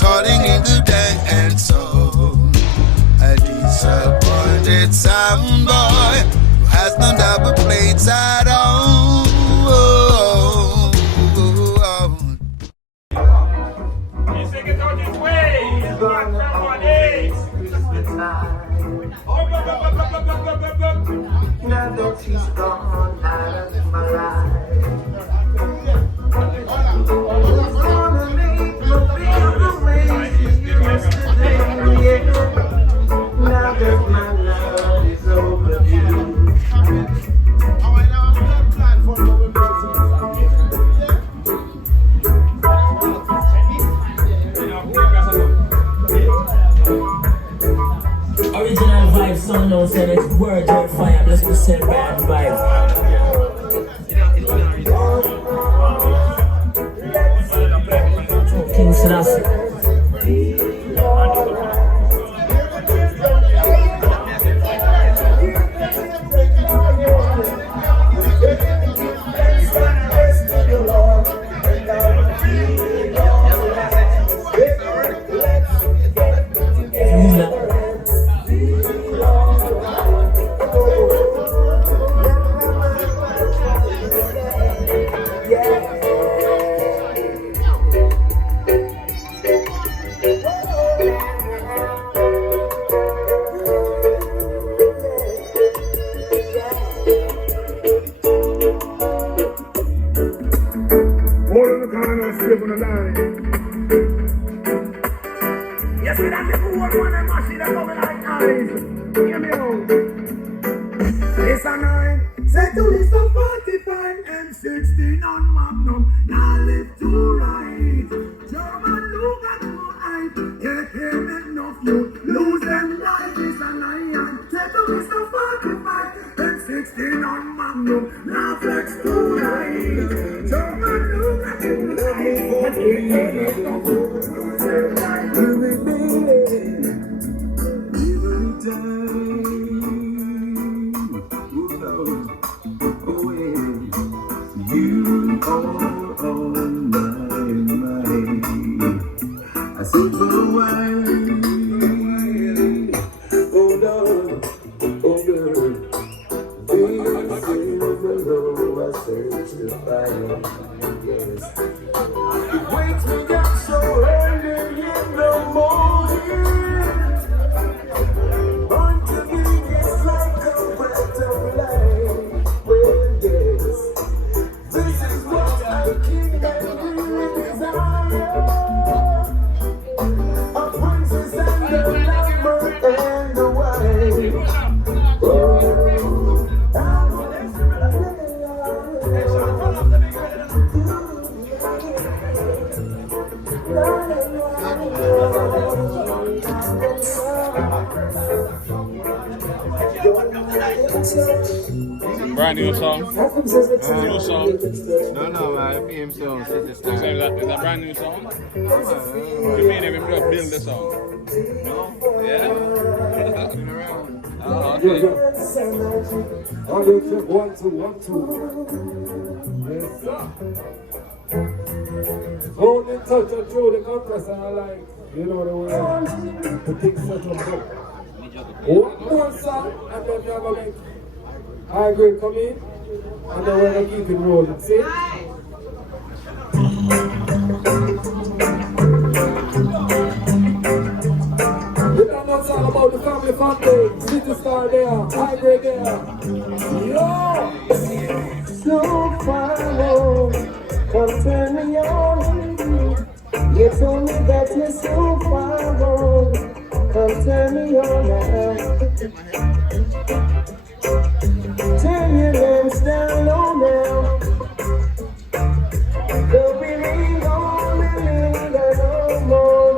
calling in the dance hall. A disappointed some boy who has no double plates at all. Music is on its way. It's not from one day. Now that she's gone out of my life, it's gonna make me feel the way she used to do, yeah. Now that my love is overdue. Original vibe song now said it's word on fire, bless me send bad vibe. King Selassie. Yes, we have the cool one and machine that coming like eyes. Hear me out. It's a 9, set to list of 45 and 16 on Magnum. Now left to right. German look at more hype. Yeah, can't enough you lose them life. It's a 9, set to list of 45 and 16 on Magnum. Now flex to right. German look at more hype. Yeah, can't enough you lose them life. Every time, you are on my mind. I see for a while, oh Lord, oh girl, this is the love I search to find. Yes, it wakes me up so early in the morning. Brand new song. New song. No, man, PM song. Is that brand new song? You mean even build the song? Yeah? Oh, okay. One, two. Yes, sir. Hold in touch and through the compressor, like, you know the way to take such a book. One more song, and then you're going to make high grade come in, and then we're going to keep it rolling. See? You don't know it's all about the family fun day. City Star there, high grade there. Yo! So far away, come turn me on. You told me that you're so far away, come turn me on now. Turn your lamps down low now. Though we ain't gonna linger no more.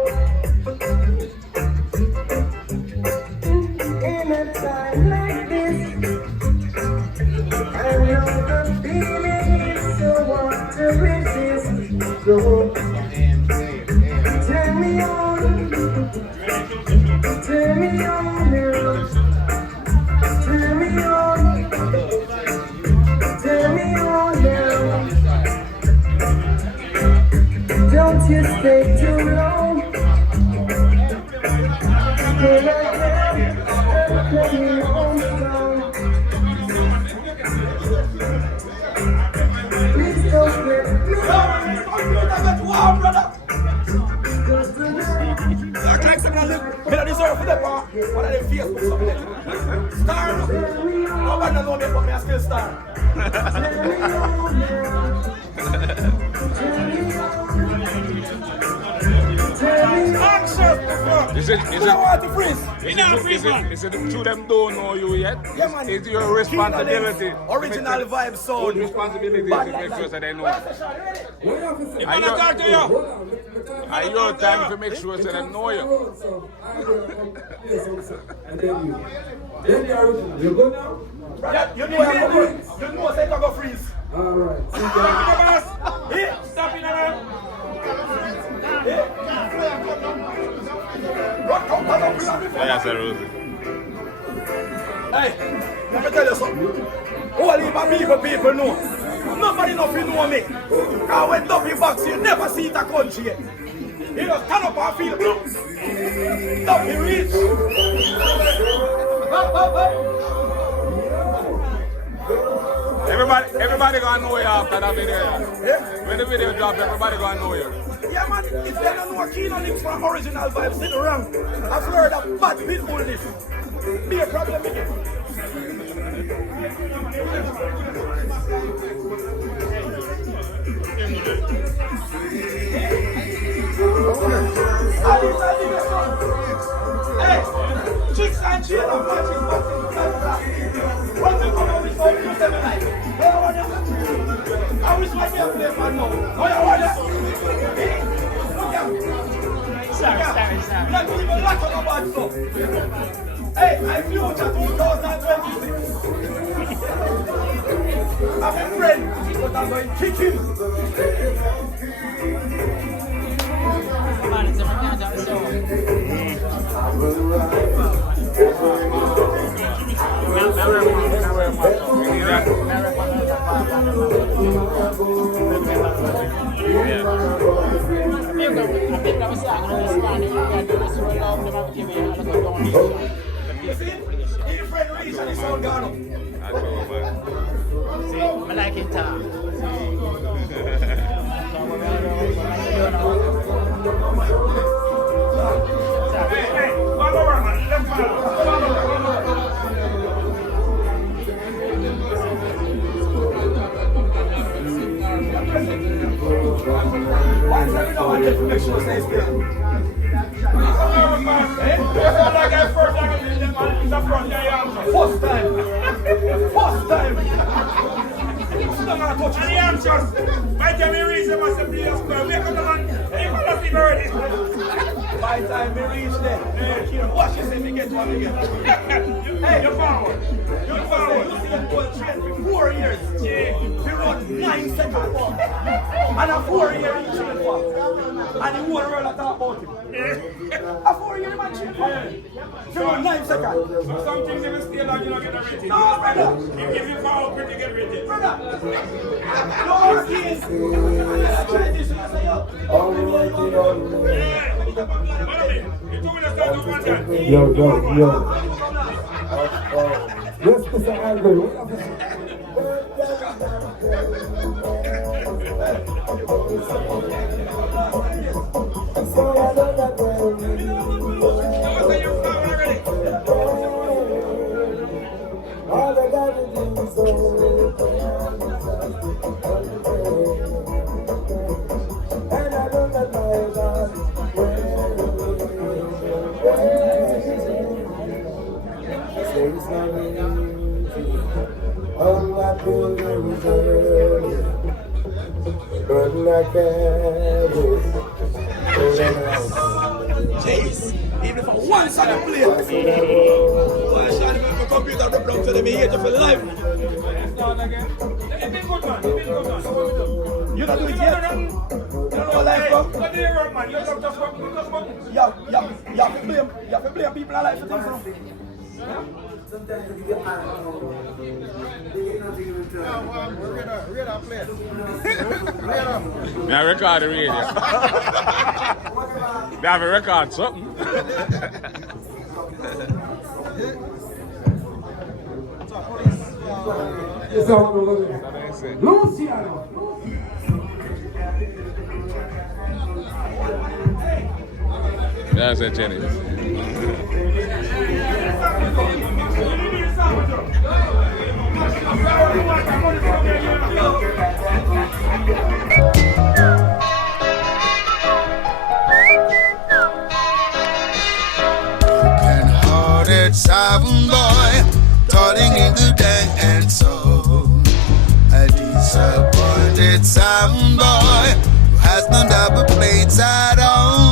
In a time like this, I know the feeling is so hard to resist. So turn me on now. Turn me on. Turn me on now. Don't you stay too long. Nobody know me, but me a still star. Is it true them don't know you yet? Yeah, man. It's your responsibility. Original vibe sound. Your responsibility to make sure that they know. Are your time to make sure that they know you? You go now? Yeah, you know I'm going. You know I go freeze. Alright. Stop in around. Yes, sir, Rosie. Hey, let me tell you something. All these people know. Nobody know if you know me. Because when Duffy box, you never see it a country yet. You just stand up and feel blue. Duffy reach. Everybody gonna know you after that video. Yeah. When the video drops, everybody gonna know you. Yeah, man, if they don't know Kino Links from Original Vibes, sit around. I've heard of bad pitbull this. Be a problem again. Hey, chicks and chill and matching. When we come out with some news every night, where are you? I wish my name play man now. Where are you? Sorry. Not even lack of bad stuff. Hey, I future 2026. I'm a friend, but I'm going to kick him. You see, your friend reach and the sound gone up. See, I like it, Hey, go over, man. Let's go. Why is that we don't want to make sure it stays clear? First time. By the time we reach there, watch this and we get one again. Hey, you're forward. You see him go train for 4 years. He run 9 seconds. And a 4-year he train for. And the whole world talk about him. A 4-year man train for. He run 9 seconds. Some things even stay long, you don't get a rating. No, brother. If you fall pretty, get rated. Brother. No more keys. Try this and I say, yo. Yo. Yes, Mr. Angry. Jeez, even for one shot of play. One shot of my computer rip down to them here to feel life. You don't do it yet. You don't know life, bro. You have to blame people alive for things. I record the radio. They have a record something. Luciano. That's a Jenny. sound boy, toiling in the dance hall. A disappointed sound boy who has no double plates at all.